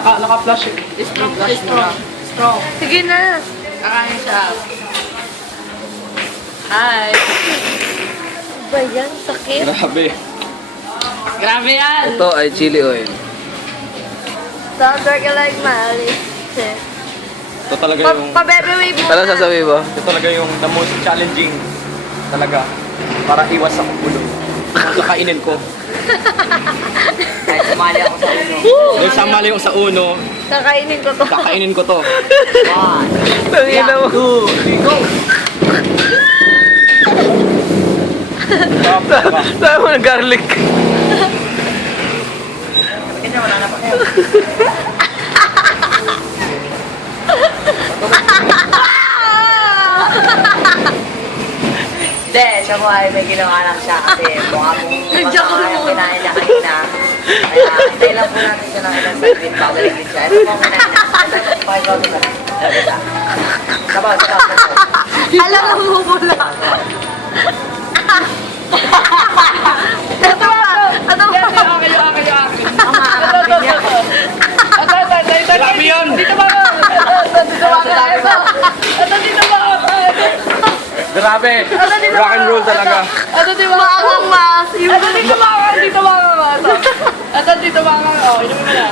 Naka-flash eh. Strong. Strong. Sige na. Kakain siya. Hi. Ba yan? Sakit? Grabe. Grabe yan. Ito ay chili oil. Sounds like I like Mali. Ito talaga yung... Pa-baby wave mo Ano na. sasabihin mo? Ito talaga yung the most challenging talaga para iwas sa kukulo. Kakainin ko. Kahit sumali ako sa ulo. Dahil samali yung sa uno, Kakainin ko to. kakainin ko to. 1, Tangina mo. 2, 3, go! Saan mo ng garlic? Ganyan, wala na pa kayo. Hindi, siya po ay may ginawa lang siya kasi mukha mong masama yung kinain niya kanina. Kaya hintay lang po natin siya ng ilang saglit bago ligid siya. Ito po ang kinain niya. Pakikaw ito na. Sabaw. Alam mo mo mula. Ito ba? Ito ba? Grabe yun! Grabe! Rock and roll talaga. Ito di ba? Maangang mas. Ito dito mga. Oh, inumin mo na.